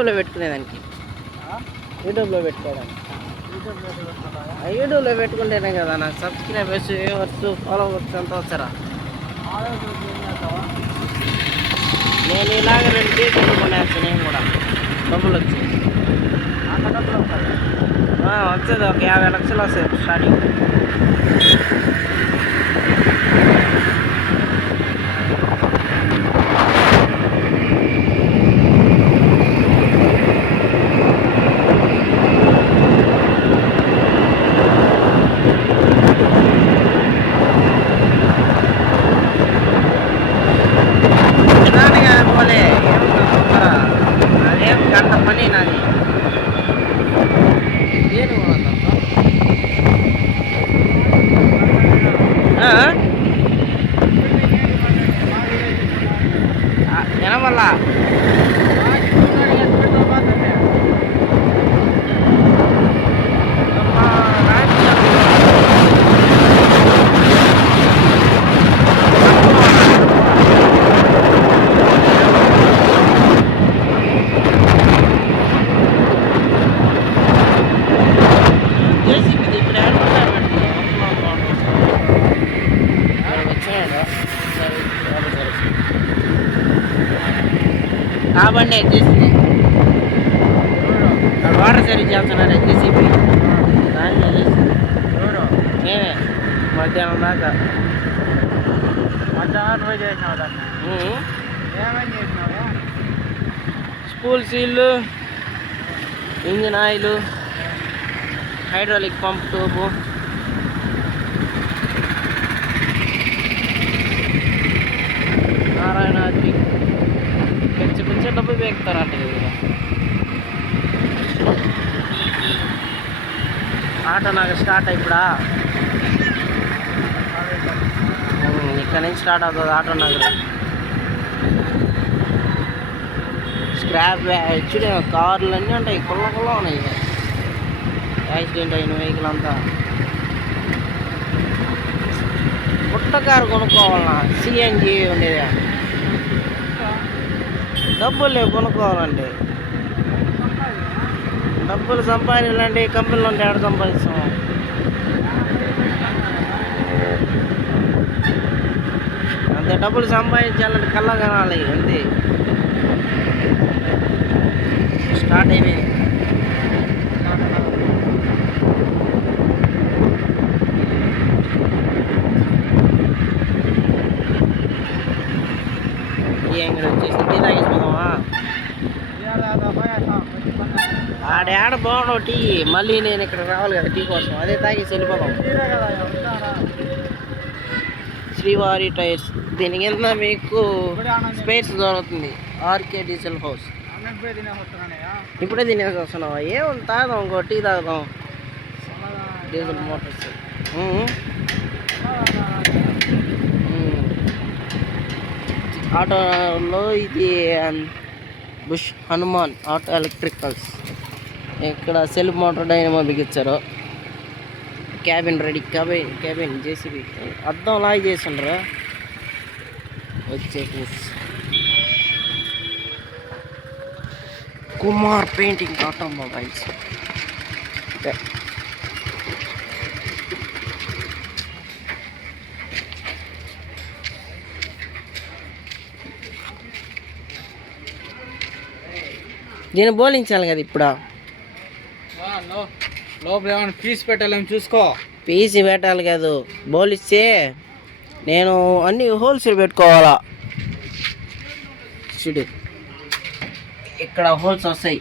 యూట్యూబ్లో పెట్టుకునేదానికి, యూట్యూబ్లో పెట్టుకోవడానికి. యూట్యూబ్లో పెట్టుకుంటేనే కదా నాకు సబ్స్క్రైబర్స్, వ్యూవర్స్, ఫాలోవర్స్ అంతా వస్తారా. నేను ఇలాగ 2 కేజీలు కొనేస్తాను నేను కూడా, డబ్బులు వచ్చి వస్తుంది. ఒక 50 లక్షలు వస్తాయి స్టార్టింగ్. అదేం గంట పని నాది. వల్ల కాబట్టి జేసీబీ వాటర్ సర్వీస్ చేస్తున్నారు. జేసీబీ దాన్ని మేమే మధ్యాహ్నం దాకా spool seals, engine oil, hydraulic pump tube, Narayanadri కొంచెం డబ్బు వేస్తారంట. ఆటో నాకు స్టార్ట్ అయిపోడా, ఇక్కడ నుంచి స్టార్ట్ అవుతుంది ఆటో నగర్. స్క్రాప్ యాక్చువల్లీ కార్లు అన్నీ ఉంటాయి, కుల్ల ఉన్నాయి. యాక్సిడెంట్ అయిన వెహికల్ అంతా. పుట్ట కారు కొనుక్కోవాలన్నా, సిఎన్జి ఉండేది. డబ్బులు లేవు కొనుక్కోవాలంటే. డబ్బులు సంపాదించాలంటే కంపెనీలో ఉంటే ఎక్కడ సంపాదిస్తాం. అంతే, డబ్బులు సంపాదించాలంటే కళ్ళ కనాలి అంతే. స్టార్ట్ అయిపోయింది. వచ్చేసి టీ తాగేసుకుందామా? ఆడ బాగుండవు టీ, మళ్ళీ నేను ఇక్కడ రావాలి కదా టీ కోసం, అదే తాగేసి వెళ్ళిపోదాం. శ్రీవారి టైర్స్, దీని కింద మీకు స్పేస్ దొరుకుతుంది. RK diesel house. ఇప్పుడే తినేసి వస్తున్నావా? ఏముంది, తాగుదాం, ఇంకో టీ తాగుదాం. Diesel motors. ఆటోలో ఇది బుష్ హనుమాన్ ఆటో ఎలక్ట్రికల్స్. ఇక్కడ సెల్ఫ్ మోటార్ డైనమో బిగించారు. Cabin ready. క్యాబిన్ జేసీబీ అద్దం లాగా చేసిండ్రు. వచ్చే కుమార్ పెయింటింగ్ ఆటోమొబైల్స్. దీన్ని బోలించాలి కదా ఇప్పుడు. లోపల ఏమైనా పీస్ పెట్టాలని చూసుకో. పీసి పెట్టాలి కాదు, బోలిస్తే నేను అన్ని హోల్సేల్ పెట్టుకోవాలా. చూడు, ఇక్కడ హోల్స్ వస్తాయి,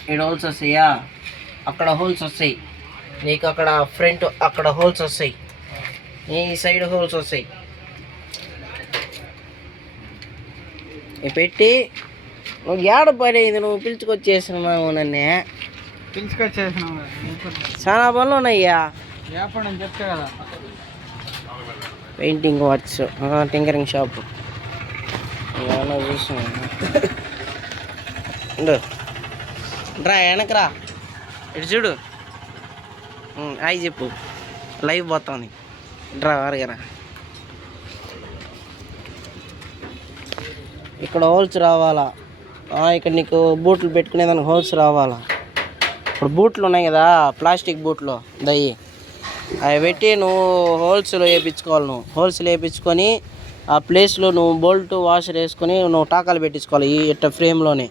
ఇక్కడ హోల్స్ వస్తాయా, అక్కడ హోల్స్ వస్తాయి నీకు, అక్కడ ఫ్రంట్ అక్కడ హోల్స్ వస్తాయి, ఈ సైడ్ హోల్స్ వస్తాయి. పెట్టి నువ్వు ఏడ పడేది, నువ్వు పిలుచుకొచ్చేసినావు నన్నే. పిలుచుకొచ్చేసినావు, చాలా పనులు ఉన్నాయ్యా. వ్యాపారం చెప్తే కదా. పెయింటింగ్ వర్క్స్, టింకరింగ్ షాప్ ఏమన్నా చూసినా రా, వెనకరా, ఇటు చూడు. అయి చెప్పు, లైవ్ పోతాను. డ్రా అరగరా. ఇక్కడ హోల్స్ రావాలా, ఇక్కడ నీకు బూట్లు పెట్టుకునేదానికి హోల్స్ రావాలా. ఇప్పుడు బూట్లు ఉన్నాయి కదా, ప్లాస్టిక్ బూట్లు దయ్యి, అవి పెట్టి నువ్వు హోల్స్లో వేయించుకోవాలి. నువ్వు హోల్స్లో వేయించుకొని ఆ ప్లేస్లో నువ్వు బోల్ట్ వాషర్ వేసుకొని నువ్వు టాకాలు పెట్టించుకోవాలి. ఈ ఇట్ట ఫ్రేమ్లోనే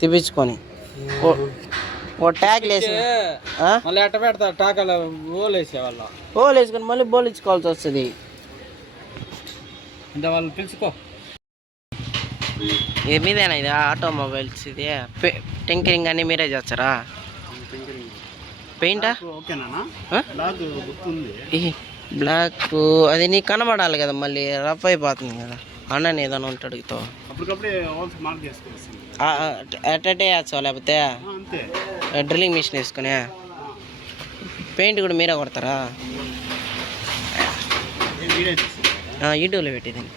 తిప్పించుకొని ఓ ట్యాగ్లు వేసి మళ్ళీ ఎట్ట పెడతారు టాకాలు హోల్ వేసేవాళ్ళ, హోల్ వేసుకొని మళ్ళీ బోల్ ఇచ్చుకోవాల్సి వస్తుంది. అంటే వాళ్ళు పిలుచుకో. ఇది మీదేనా ఇది ఆటోమొబైల్స్? ఇది టింకరింగ్ అన్నీ మీరే చేస్తారా? పెయింటా? బ్లాక్ అది నీకు కనబడాలి కదా, మళ్ళీ రఫ్ అయిపోతుంది కదా. అన్నని ఏదైనా ఉంటాడు అట్టే వేస్తావా, లేకపోతే డ్రిల్లింగ్ మిషన్ వేసుకునే పెయింట్ కూడా మీరే కొడతారా? యూట్యూబ్లో పెట్టేదానికి.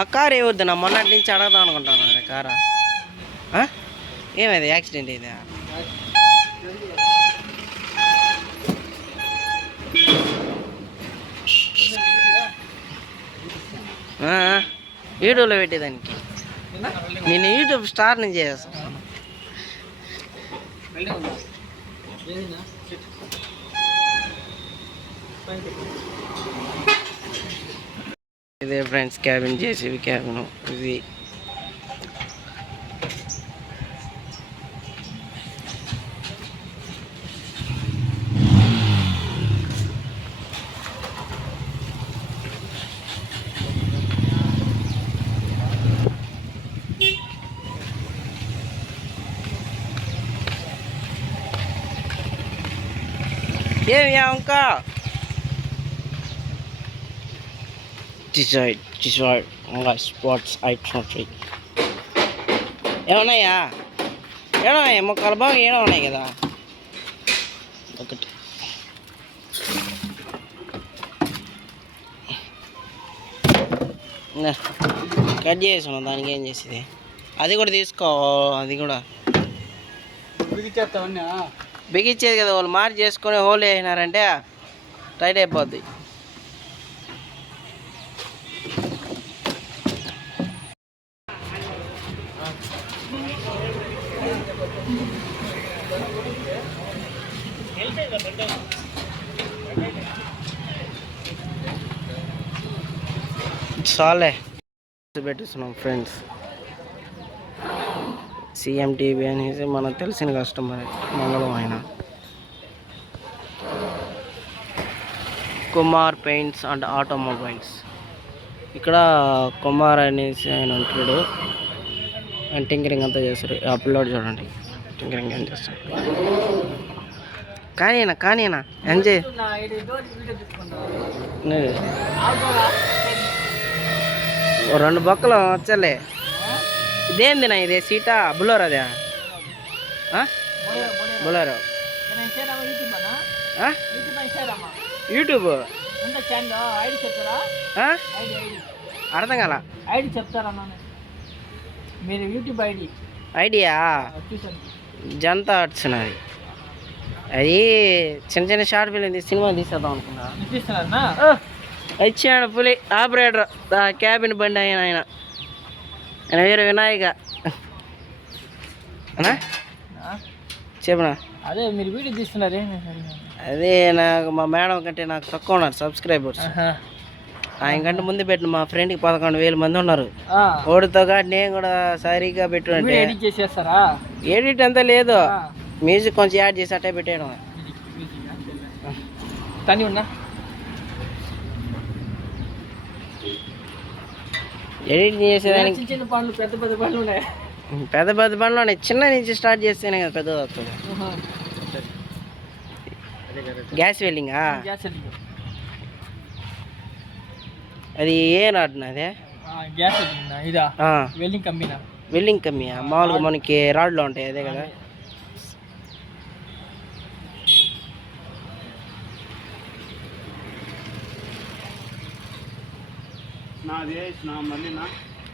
ఆ కారు ఏవద్దు, నా మొన్నటి నుంచి అడగదాం అనుకుంటాను. అది కారా ఏమైంది? యాక్సిడెంట్ అయిందా? యూట్యూబ్లో పెట్టేదానికి. నేను యూట్యూబ్ స్టార్ నుంచి చేస్తాను. ఇదే ఫ్రెండ్స్ క్యాబిన్, జేసీబీ క్యాబిన్ ఇది. ఏమి ఇంకా డిజైడ్ స్పాట్స్ ఐట్రీ ఏమన్నాయా? ఏమన్నాయి మొక్కలు బాగా ఏమో ఉన్నాయి కదా. ఒకటి కట్ చేసాను, దానికి ఏం చేసేది? అది కూడా తీసుకో, అది కూడా బిగించేది కదా. వాళ్ళు మార్చి చేసుకొని హోల్ వేసినారంటే టైట్ అయిపోద్ది. చాలే పెట్టిస్తున్నాం ఫ్రెండ్స్. సిఎంటీవీ అనేసి మనకు తెలిసిన కస్టమర్, మంగళం ఆయన. Kumar paints and automobiles. ఇక్కడ కుమార్ అనేసి ఆయన ఉంటాడు, ఆయన టింకరింగ్ అంతా చేస్తాడు. ఆ పిల్లోడు చూడండి టింకరింగ్ ఏం చేస్తాడు. కానీనా ఎంజాయ్. రెండు బొక్కలు వచ్చలే. ఇదేందినా ఇది? సీటా బులోరా? అదే బులోరా. యూట్యూబ్ అర్థం కాల. ఐడి చెప్తారా మీరు? యూట్యూబ్ ఐడియా జనతా ఆర్ట్స్ నాది. అది చిన్న చిన్న షార్ట్ ఫిల్మ్ సినిమా తీసేద్దాం అనుకున్నా. వచ్చాడు పులి ఆపరేటర్, క్యాబిన్ బండి ఆయన వేరే వినాయక అన్నా చెప్పనా? అదే మీరు వీడియో తీస్తున్నారే. అదే నాకు మా మేడం కంటే నాకు తక్కువ ఉన్నారు సబ్స్క్రైబర్స్. ఆయన కంటే ముందు పెట్టిన మా ఫ్రెండ్కి 11,000 మంది ఉన్నారు. ఓడితో కాదు నేను కూడా సరిగా పెట్టుకుంటే ఎడిట్ అంతా లేదు, మ్యూజిక్ కొంచెం యాడ్ చేసి అట్టే పెట్టేయడం. ఎడిట్ చేసేదానికి పెద్ద పెద్ద పనులు ఉన్నాయి. చిన్న నుంచి స్టార్ట్ చేస్తేనే కదా పెద్దది వస్తుంది. గ్యాస్ వెల్డింగా? అది ఏ నాటినదే? వెల్డింగ్ కమ్మీయా? మామూలుగా మనకి రాడ్లో ఉంటాయి అదే కదా.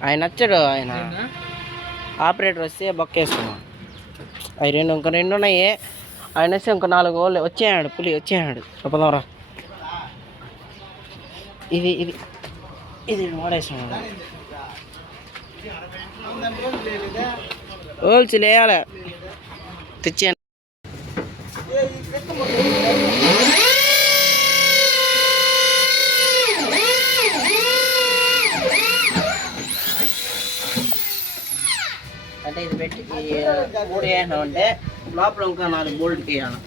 ఆయన నచ్చాడు, ఆయన ఆపరేటర్ వస్తే బొక్కేసుకున్నాం. అవి ఇంకో రెండు ఉన్నాయి. ఆయన వస్తే ఇంకో 4 వచ్చేయాడు పులి వచ్చేయాడు. చెప్పదాంరా ఇది ఇది ఇది వాడేసాం హోల్స్ లేయాలి తెచ్చాను. అంటే ఇది పెట్టి 3 వేసినాం అంటే లోపల ఇంకా 4 బోల్ట్ వేయాలి.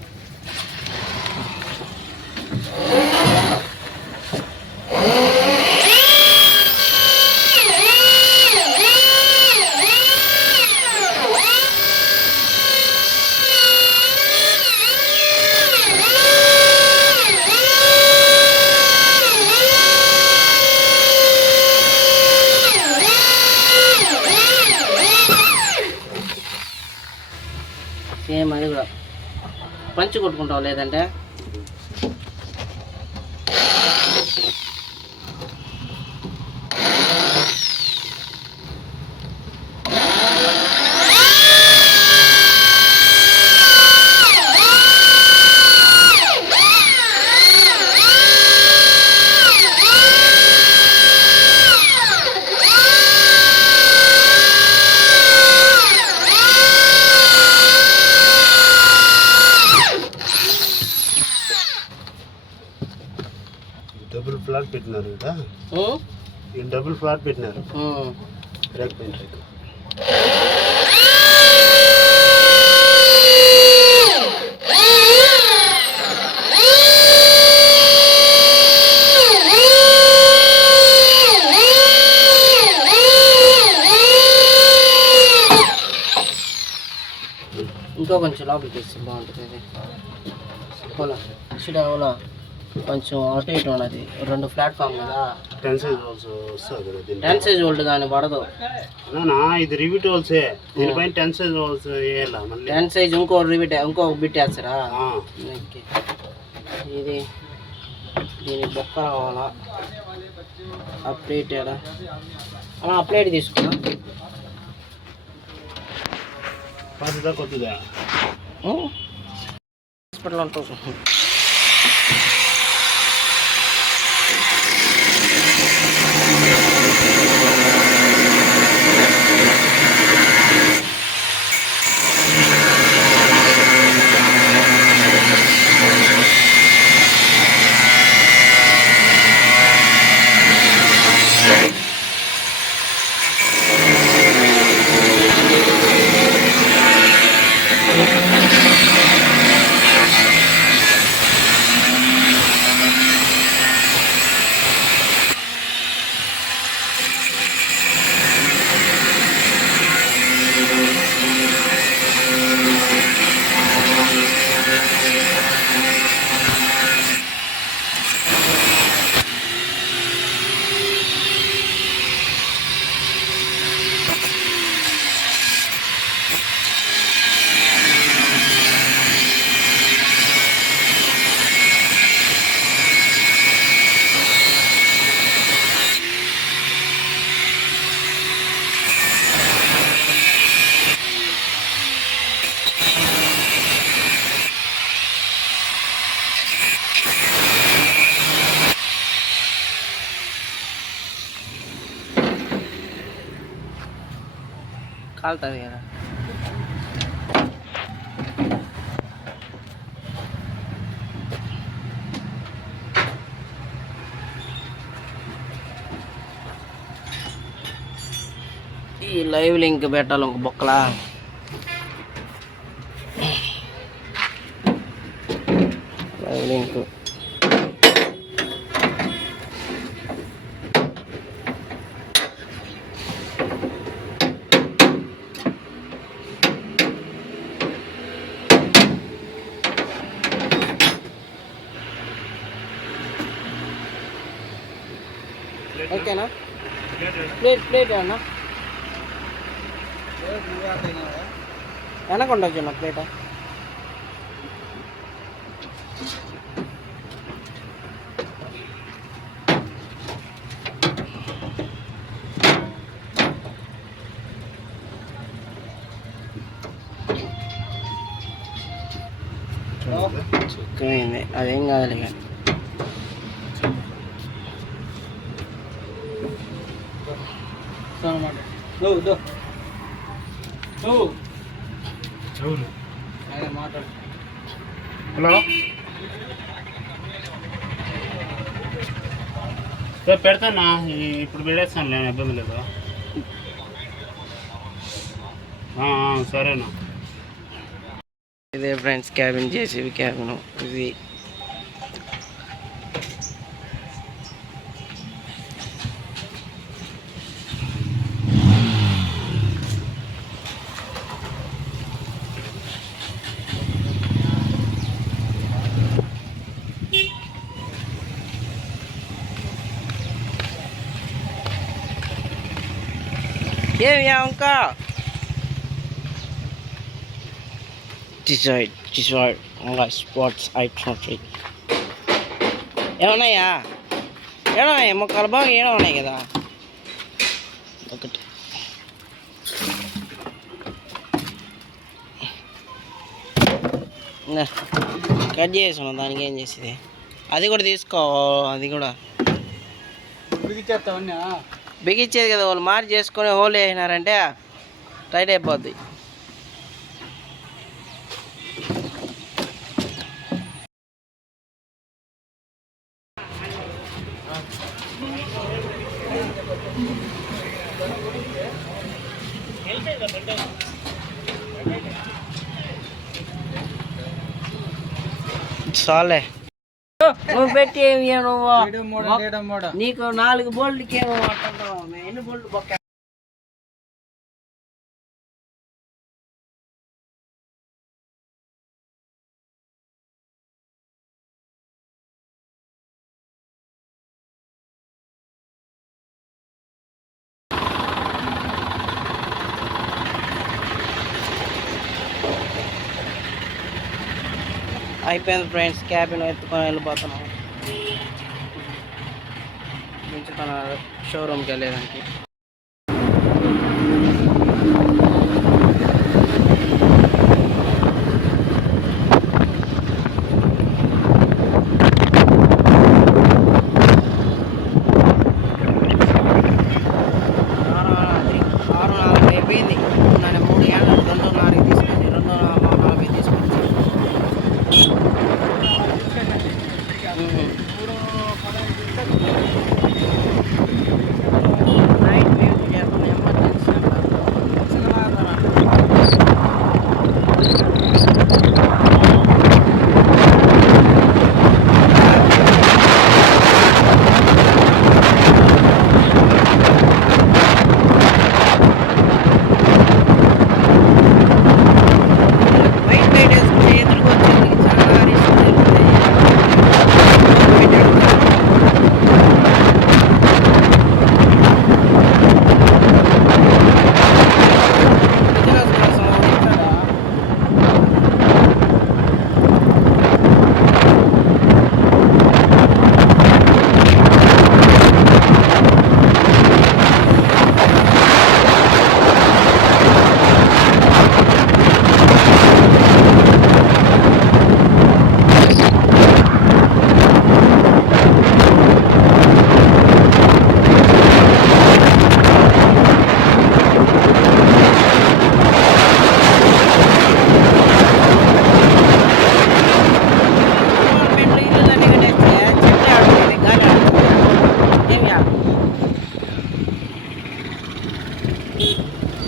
సేమ్ అది కూడా పంచి కొట్టుకుంటావు లేదంటే డబుల్ ఫ్లాట్ పెట్టినారు కదా, ఈ డబుల్ ఫ్లాట్ పెట్టినారు బ్రేక్ పెయింట్ అయితే. ఇంకో కొంచెం లోపలికి వేస్తే బాగుంటుంది. అది ఓలా చూడ ఓలా కొంచెం అటు ఇటు ఉన్నది 2 ప్లాట్ఫామ్ కదా. 10 సైజ్ హోల్స్ వస్తుంది కదా దీనికి. 10 సైజ్ ఓల్డ్ కానీ పడదు నా ఇది రివిట్ హోల్సే, దీనిపైన 10 సైజ్ హోల్స్ వేయాలా మళ్ళీ. 10 సైజ్ ఇంకో రివిట్ ఇంకో బిట్ వేస్తారా? ఓకే. ఇది దీనికి బొక్క రావాలా, ఆ ప్లేట్ ఎలా ఆ ప్లేట్ తీసుకున్నా. పాతదా కొత్తదా? హాస్పిటల్ ఉంటుంది. కాలుతుంది కదా. ఈ లైవ్ లింక్ పెట్టాలి ఇంక బొక్కలా. లైవ్ లింక్ ఓకేనా? ప్లేట్ అన్నా వెనక ఉండొచ్చు నా ప్లేట్. చిక్కమైంది, అదేం కాదులే. అనమాట. నువ్వు ఆయన మాట్లాడు. హలో, రేపు పెడతానా? ఇప్పుడు పెడేస్తాను, నేను ఇబ్బంది లేదు. సరేనా. ఇదే ఫ్రెండ్స్ క్యాబిన్, జేసీబీ క్యాబిన్ ఇది. ఏమి ఇంకా డిజైడ్ స్పాట్స్ ఐట్రీ ఏమన్నాయా? ఏమన్నాయా? మొక్కలు బాగా ఏమో ఉన్నాయి కదా. ఒకటి కట్ చేసాను, దానికి ఏం చేసేది? అది కూడా తీసుకో, అది కూడా బిగిచ్చేస్తావన్నా? బిగించేది కదా, వాళ్ళు మార్చి చేసుకొని హోల్ వేసినారంటే టైట్ అయిపోద్ది. చాలే నువ్వు పెట్టి ఏమి నువ్వు నీకు 4 బోల్డ్కి ఏమో అంటున్నావు. ఎన్ని బోల్డ్ బొక్క అయిపోయింది ఫ్రెండ్స్. క్యాబిన్ ఎత్తుకొని వెళ్ళిపోతున్నాం షోరూమ్కి వెళ్ళేదానికి.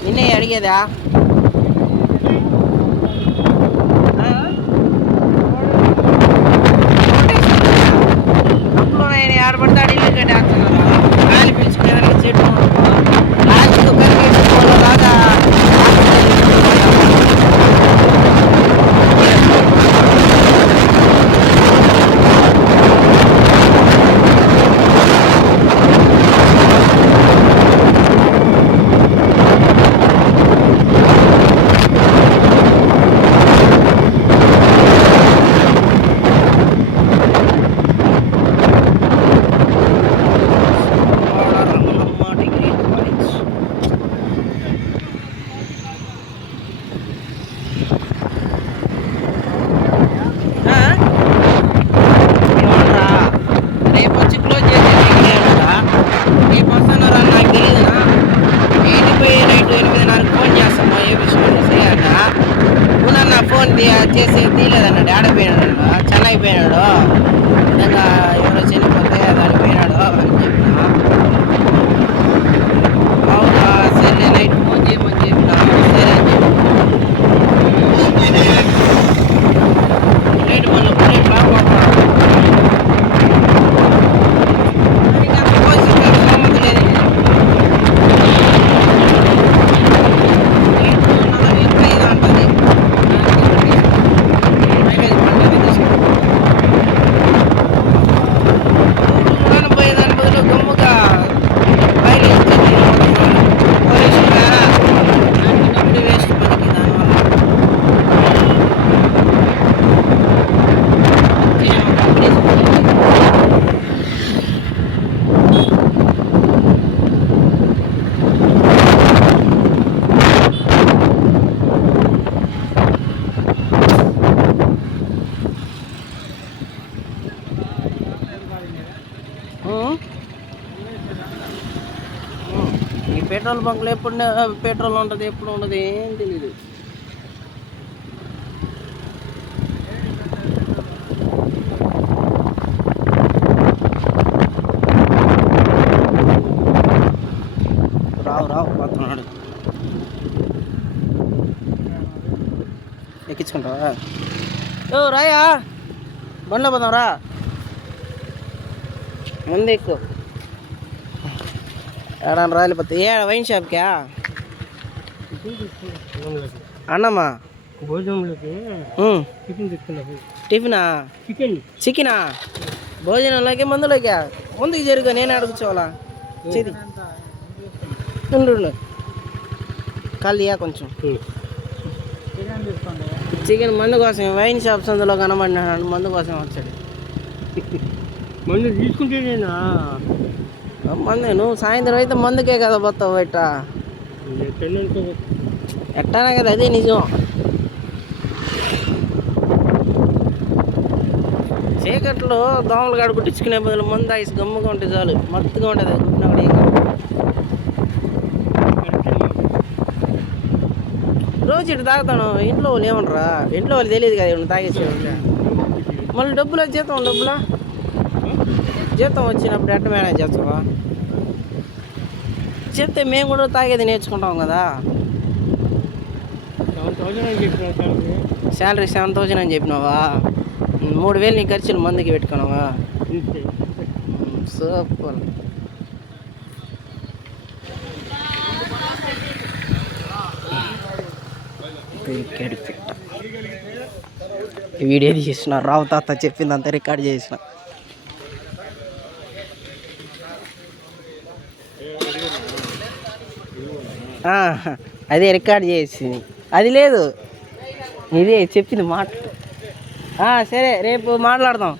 నిన్నే అడిగేదా? అప్పుడు నేను ఆడపడతాడు ఇల్లు కట్టేస్తున్నారు. గాలి పీల్చుకునే చెట్టు లాస్ట్ కలిగేసుకోవాలాగా పెట్రోల్ బంక్లో ఎప్పుడు పెట్రోల్ ఉంటుంది ఎప్పుడు ఉండదు ఏం తెలీదు. రావు పోతున్నాడు. ఎక్కించుకుంటావా? రాయా బండ్లో పోదాం రా, ముందు ఎక్కువ ఏడాది రాలిపోతే. వైన్ షాప్కా అన్నమ్మా? టిఫినా? చికెనా? భోజనంలోకి మందులోకి ముందుకు జరుగు, నేను అడుగుకోవాలా? చేది కలియా కొంచెం చికెన్ మందు కోసం. వైన్ షాప్స్ అందులో కనబడినాడు, మందు కోసం వచ్చాడు. మందు తీసుకుంటేనేనా? మందు నువ్వు సాయంత్రం అయితే మందుకే కదా పోతావు బయట. ఎట్టానే కదా, అదే నిజం. చీకట్లో దోమలు కాడ కుట్టించుకునే బదులు మందు తాగేసి గమ్ముగా ఉంటే చాలు, మత్తుగా ఉంటుంది. కుట్టినా కూడా ఏం కాదు. రోజు ఇటు తాగుతాను, ఇంట్లో వాళ్ళు ఏమనరా? ఇంట్లో వాళ్ళు తెలియదు కదా ఇవ్వండి తాగేసి. మళ్ళీ డబ్బులు జీతం వచ్చినప్పుడు ఎట్ట మేనేజ్ చేస్తావా? చెప్తే మేము కూడా తాగేది నేర్చుకుంటాం కదా. శాలరీ 7,000 అని చెప్పినావా? 3,000 నీ ఖర్చులు మందుకి పెట్టుకున్నావా? సూపర్. వీడియో తీసిన రావు తాత చెప్పిందంతా రికార్డ్ చేసిన. అదే రికార్డ్ చేసి, అది లేదు ఇదే చెప్పింది మాట. సరే రేపు మాట్లాడదాం.